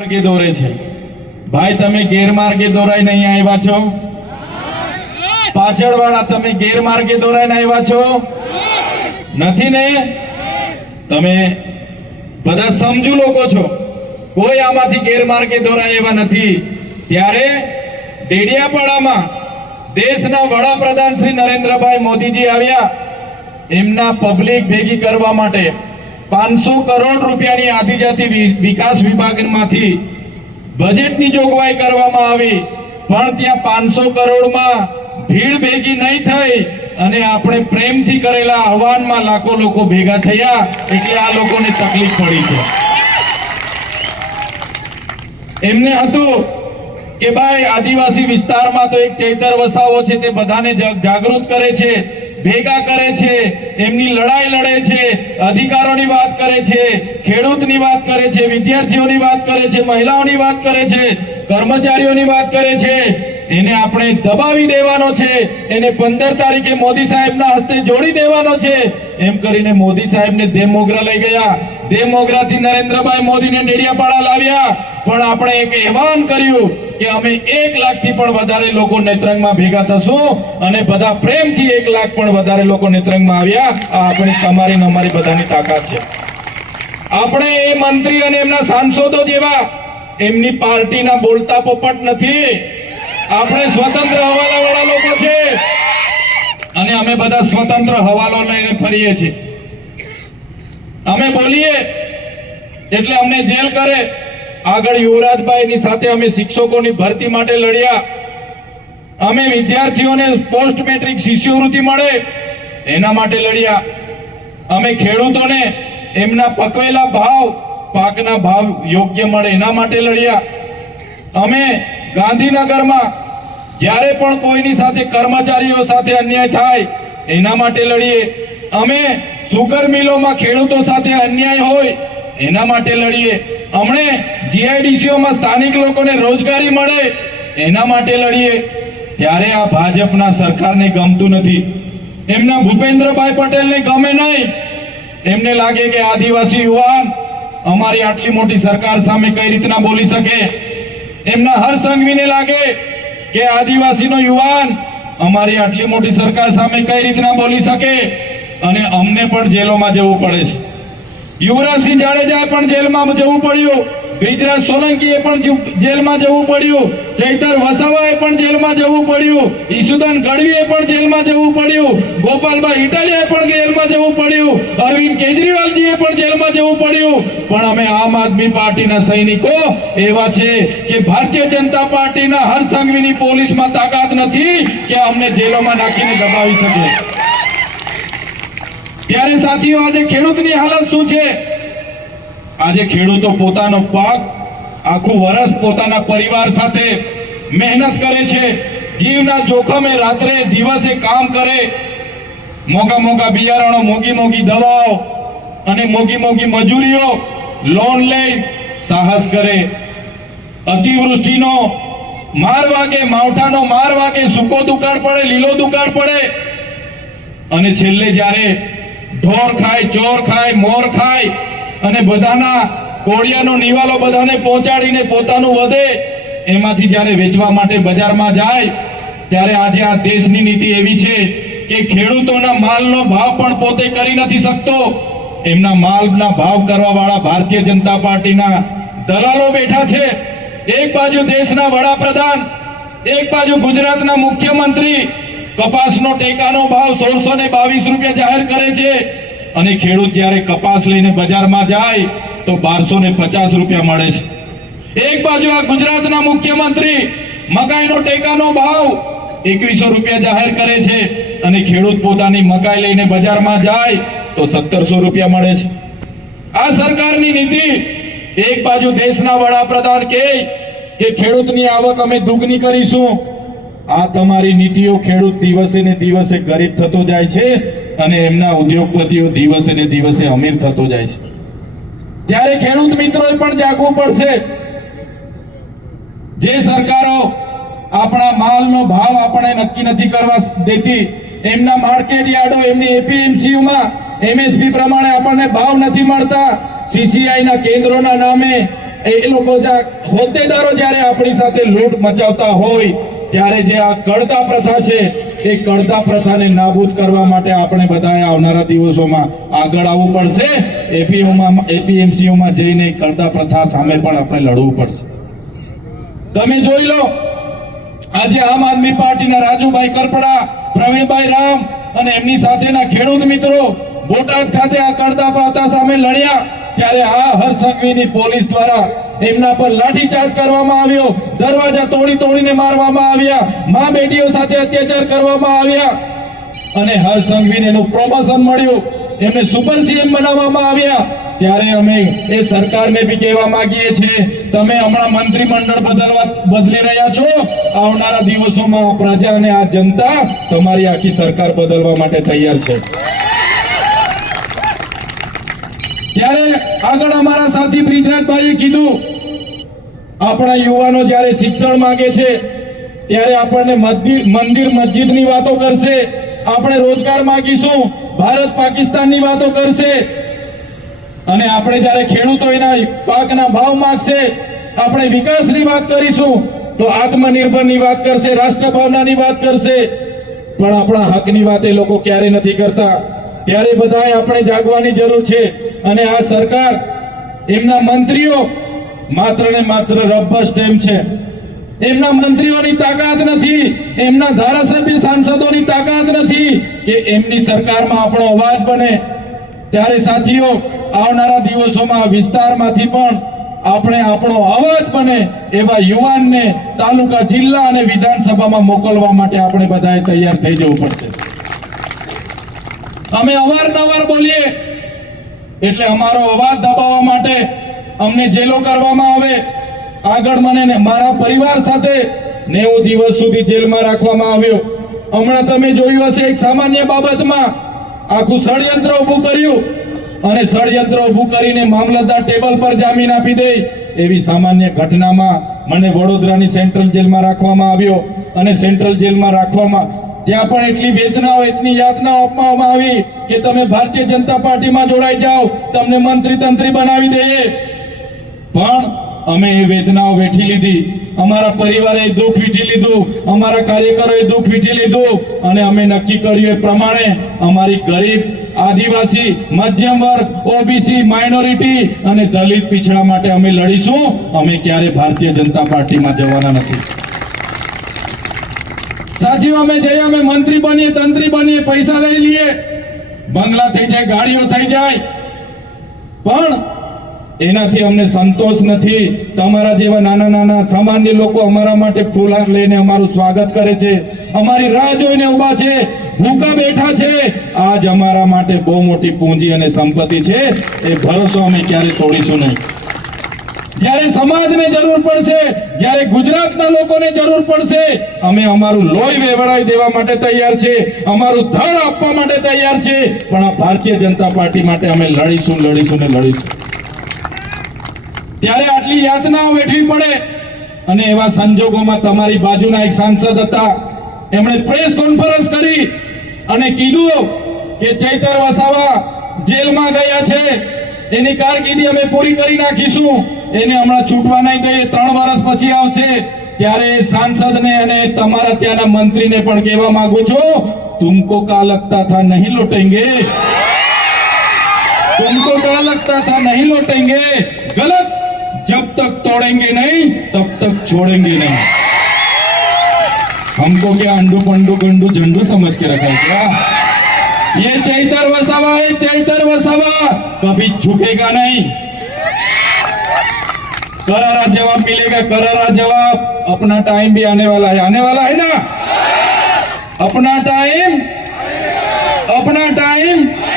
માર્ગે દોરે છે ભાઈ તમે ગેરમાર્ગે દોરાઈને અહીંયા આવ્યા છો પાછળવાળા તમે ગેરમાર્ગે દોરાઈને આવ્યા છો નથી ને તમે બધા સમજુ લોકો છો કોઈ આમાંથી ગેરમાર્ગે દોરાય એવા નથી ત્યારે ડેડિયાપાડામાં દેશના વડાપ્રધાન શ્રી નરેન્દ્રભાઈ મોદીજી આવ્યા એમના પબ્લિક ભેગી કરવા માટે પાંચસો કરોડ રૂપિયાની આદિજાતિ વિકાસ વિભાગમાંથી બજેટની જોગવાઈ કરવામાં આવી પણ ત્યાં પાંચસો કરોડમાં ભીડ ભેગી નહીં થઈ અને આપણે પ્રેમથી કરેલા આહવાનમાં લાખો લોકો ભેગા થયા એટલે આ લોકોને તકલીફ પડી છે એમને હતું કે ભાઈ આદિવાસી વિસ્તારમાં તો એક ચૈતર વસાવો છે તે બધાને જાગૃત કરે છે ભેગા કરે છે એમની લડાઈ લડે છે અધિકારોની વાત કરે છે ખેડૂતની વાત કરે છે વિદ્યાર્થીઓની વાત કરે છે મહિલાઓની વાત કરે છે કર્મચારીઓની વાત કરે છે એને આપણે દબાવી દેવાનો છે એને પંદર તારીખે મોદી સાહેબના હસ્તે જોડી દેવાનો છે એમ કરીને મોદી સાહેબને દેમોગરા લઈ ગયા દેમોગરાથી નરેન્દ્રભાઈ મોદીને ડેડિયાપાડા લાવ્યા પણ આપણે એક એવાન કર્યું કે અમે એક લાખથી પણ વધારે લોકો નેત્રંગમાં ભેગા થશું અને બધા પ્રેમથી એક લાખ પણ વધારે લોકો નેત્રંગમાં આવ્યા આ આપણી તમારી ને અમારી બધાની તાકાત છે આપણે એ મંત્રી અને એમના સાંસદો જેવા એમની પાર્ટીના બોલતા પોપટ નથી આપણે સ્વતંત્ર હવાલાવાળા લોકો છે અને અમે બધા સ્વતંત્ર હવાલો લઈને ફરીએ છીએ અમે બોલીએ એટલે અમને જેલ કરે આગળ યુવરાજભાઈની સાથે અમે શિક્ષકોની ભરતી માટે લડ્યા અમે વિદ્યાર્થીઓને પોસ્ટ મેટ્રિક શિષ્યવૃત્તિ મળે એના માટે લડ્યા અમે ખેડૂતોને એમના પકવેલા ભાવ પાકના ભાવ યોગ્ય મળે એના માટે લડ્યા અમે ગાંધીનગરમાં જ્યારે પણ કોઈની સાથે કર્મચારીઓ સાથે અન્યાય થાય એના માટે લડીએ અમે સુગર મિલોમાં ખેડૂતો સાથે અન્યાય હોય એના માટે લડીએ હમણે જીઆઈડીસીઓમાં સ્થાનિક લોકોને રોજગારી મળે એના માટે લડીએ ત્યારે આ ભાજપના સરકારને ગમતું નથી એમના ભૂપેન્દ્રભાઈ પટેલને ગમે નહીં એમને લાગે કે આદિવાસી યુવાન અમારી આટલી મોટી સરકાર સામે કઈ રીતના બોલી શકે એમના હર સંઘવીને લાગે કે આદિવાસીનો યુવાન અમારી આટલી મોટી સરકાર સામે કઈ રીતના બોલી શકે અને અમને પણ જેલોમાં જવું પડે છે યુવરાજસિંહ જાડેજા પણ જેલમાં જવું પડ્યું બ્રિજરાજ સોલંકીએ પણ જેલમાં જવું પડ્યું ચૈતર વસાવાએ પણ જેલમાં જવું પડ્યું ઈશુદાન ગઢવીએ પણ જેલમાં જવું પડ્યું ગોપાલભાઈ ઇટાલિયાએ પણ જેલમાં જવું પડ્યું અરવિંદ કેજરીવાલજીએ પણ જેલમાં જવું પડ્યું પણ અમે આમ આદમી પાર્ટીના સૈનિકો એવા છે કે ભારતીય જનતા પાર્ટીના હર સંઘવીની પોલીસમાં તાકાત નથી કે અમને જેલોમાં નાખીને દબાવી શકે ત્યારે સાથીઓ આજે ખેડૂતની હાલત શું છે આજે ખેડૂતો પોતાનો પાક આખું વર્ષ પોતાના પરિવાર સાથે મહેનત કરે છે જીવના જોખમે રાત્રે દિવસે કામ કરે મોગા મોગા બિયારણો મોગી મોગી દવાઓ અને મોગી મોગી મજૂરીઓ લોન લઈ સાહસ કરે અતિવૃષ્ટિનો માર વાગે માવઠાનો માર વાગે સૂકો દુકાળ પડે લીલો દુકાળ પડે અને છેલ્લે જ્યારે ઢોર ખાય ચોર ખાય મોર ખાય અને બધાના કોળિયાનો નિવાલો બધાને પહોંચાડીને પોતાનું વધે એમાંથી જ્યારે વેચવા માટે બજારમાં જાય ત્યારે આજે આ દેશની નીતિ એવી છે કે ખેડૂતોના માલનો ભાવ પણ પોતે કરી નથી શકતો એમના માલના ભાવ કરવાવાળા ભારતીય જનતા પાર્ટીના દલાલો બેઠા છે એક બાજુ દેશના વડાપ્રધાન એક બાજુ ગુજરાતના મુખ્યમંત્રી કપાસનો ટેકાનો ભાવ સોળસો બાવીસ રૂપિયા જાહેર કરે છે અને ખેડૂત જ્યારે કપાસ લઈને બજારમાં જાય તો બારસો પચાસ રૂપિયા મળે છે એક બાજુ આ ગુજરાતના મુખ્યમંત્રી મકાઈનો ટેકાનો ભાવ એકવીસો રૂપિયા જાહેર કરે છે અને ખેડૂત પોતાની મકાઈ લઈને બજારમાં જાય તો સત્તરસો રૂપિયા મળે છે આ સરકારની નીતિ એક બાજુ દેશના વડાપ્રધાન કહે કે ખેડૂતની આવક અમે દુગની કરીશું આ તમારી નીતિઓ ખેડૂત દિવસે ને દિવસે ગરીબ થતો જાય છે અને એમના ઉદ્યોગપતિઓ દિવસે ને દિવસે અમીર થતો જાય છે ત્યારે ખેડૂત મિત્રો પણ જાગવું પડશે જે સરકારો આપણા માલનો ભાવ આપણે નક્કી નથી કરવા દેતી એમના માર્કેટ યાર્ડો એમની એપીએમસીયુમાં એમએસપી પ્રમાણે આપણને ભાવ નથી મળતા સીસીઆઈના કેન્દ્રોના નામે એ લોકો હોદ્દેદારો જ્યારે આપણી સાથે લૂંટ મચાવતા હોય ત્યારે જે આ કળતા પ્રથા છે એ કળતા પ્રથાને નાબૂદ કરવા માટે આપણે બધાએ આવનારા દિવસોમાં આગળ આવવું પડશે એપીઓમાં એપીએમસીઓમાં જઈને કળતા પ્રથા સામે પણ આપણે લડવું પડશે તમે જોઈ લો આજે આમ આદમી પાર્ટીના રાજુભાઈ કરપડા પ્રવીણભાઈ રામ અને એમની સાથેના ખેડૂત મિત્રો બોટાદ ખાતે આ કડતા પાતા સામે લડ્યા ત્યારે આ હરસંઘવીની પોલીસ દ્વારા એમના પર લાઠીચાર્જ કરવામાં આવ્યો દરવાજા તોડી તોડીને મારવામાં આવ્યા મા બેટીઓ સાથે અત્યાચાર કરવામાં આવ્યા અને હરસંઘવીને એનું પ્રમોશન મળ્યું એમને સુપર સીએમ બનાવવામાં આવ્યા ત્યારે અમે એ સરકારને બી કહેવા માંગીએ છીએ તમે હમણાં મંત્રીમંડળ બદલવા બદલી રહ્યા છો આવનારા દિવસોમાં પ્રજા અને આ જનતા તમારી આખી સરકાર બદલવા માટે તૈયાર છે ત્યારે આગળ અમારા સાથી પ્રિતરાજભાઈએ કીધું આપણા યુવાનો જ્યારે શિક્ષણ માંગે છે ત્યારે આપણને મંદિર મસ્જિદની વાતો કરશે આપણે રોજગાર માંગીશું ભારત પાકિસ્તાનની વાતો કરશે અને આપણે જ્યારે ખેડૂતો એના પાકના ભાવ માગશે આપણે વિકાસની વાત કરીશું તો આત્મનિર્ભરની વાત કરશે રાષ્ટ્ર ભાવનાની વાત કરશે પણ આપણા હકની વાત એ લોકો ક્યારે નથી કરતા ત્યારે બધાએ આપણે જાગવાની જરૂર છે અને આ સરકાર એમના મંત્રીઓ માત્ર ને માત્ર રબર સ્ટેમ છે એમના મંત્રીઓની તાકાત નથી એમના ધારાસભ્ય સાંસદોની તાકાત નથી કે એમની સરકારમાં આપણો અવાજ બને ત્યારે સાથીઓ આવનારા દિવસોમાં વિસ્તારમાંથી પણ આપણે આપણો અવાજ બને એવા યુવાનને તાલુકા જિલ્લા અને વિધાનસભામાં મોકલવા માટે આપણે બધાએ તૈયાર થઈ જવું પડશે અમે અવારનવાર બોલીએ એટલે અમારો અવાજ દબાવવા માટે અમને જેલો કરવામાં આવે આગળ મને મારા પરિવાર સાથે નેવું દિવસ સુધી જેલમાં રાખવામાં આવ્યો હમણાં તમે જોયું હશે એક સામાન્ય બાબતમાં આખું ષડયંત્ર ઊભું કર્યું અને ષડયંત્ર ઊભું કરીને મામલતદાર ટેબલ પર જામીન આપી દઈ એવી સામાન્ય ઘટનામાં મને વડોદરાની સેન્ટ્રલ જેલમાં રાખવામાં આવ્યો અને સેન્ટ્રલ જેલમાં રાખવામાં ત્યાં પણ એટલી વેદનાઓ એટલી યાતના આપવામાં આવી કે તમે ભારતીય જનતા પાર્ટીમાં જોડાઈ જાઓ તમને મંત્રી તંત્રી બનાવી દઈએ પણ અમે એ વેદનાઓ વેઠી લીધી અમારા પરિવારે દુઃખ વીઠી લીધું અમારા કાર્યકરોએ દુઃખ વીઠી લીધું અને અમે નક્કી કર્યું એ પ્રમાણે અમારી ગરીબ આદિવાસી મધ્યમ વર્ગ ઓબીસી માઇનોરિટી અને દલિત પીછડા માટે અમે લડીશું અમે ક્યારે ભારતીય જનતા પાર્ટીમાં જવાના નથી સાચીઓ અમે જઈએ અમે મંત્રી બનીએ તંત્રી બનીએ પૈસા લઈ લઈએ બંગલા થઈ જાય ગાડીઓ થઈ જાય પણ એનાથી અમને સંતોષ નથી તમારા જેવા નાના નાના સામાન્ય લોકો અમારા માટે ફૂલહાર લઈને અમારું સ્વાગત કરે છે અમારી રાહ જોઈને ઊભા છે ભૂકા બેઠા છે આજ અમારા માટે બહુ મોટી પૂંજી અને સંપત્તિ છે એ ભરોસો અમે ક્યારે તોડીશું નહીં જ્યારે સમાજને જરૂર પડશે જ્યારે ગુજરાતના લોકોને જરૂર પડશે અમે અમારું લોહી વેવડાવી દેવા માટે તૈયાર છે અમારું ધન આપવા માટે તૈયાર છે પણ આ ભારતીય જનતા પાર્ટી માટે અમે લડીશું લડીશું ને લડીશું ત્યારે આટલી યાતનાઓ વેઠવી પડે અને એવા સંજોગોમાં તમારી બાજુના એક સાંસદ હતા એમણે પ્રેસ કોન્ફરન્સ કરી અને કીધું કે ચૈતર વસાવા જેલમાં ગયા છે એની કારકિર્દી અમે પૂરી કરી નાખીશું એને હમણાં છૂટવા નહીં દઈએ ત્રણ વર્ષ પછી આવશે ત્યારે એ સાંસદને અને તમારા ત્યાંના મંત્રીને પણ કહેવા માંગુ છું તુમકો કા લગતા થા નહીં લૂટેંગે तुमको क्या लगता था नहीं लौटेंगे गलत जब तक तोड़ेंगे नहीं तब तक छोड़ेंगे नहीं हमको क्या अंडू पंडू गंडू झंडू समझ के रखा है क्या ये चैतर वसावा है चैतर वसावा कभी झुकेगा नहीं करारा जवाब मिलेगा करारा जवाब अपना टाइम भी आने वाला है आने वाला है ना अपना टाइम अपना टाइम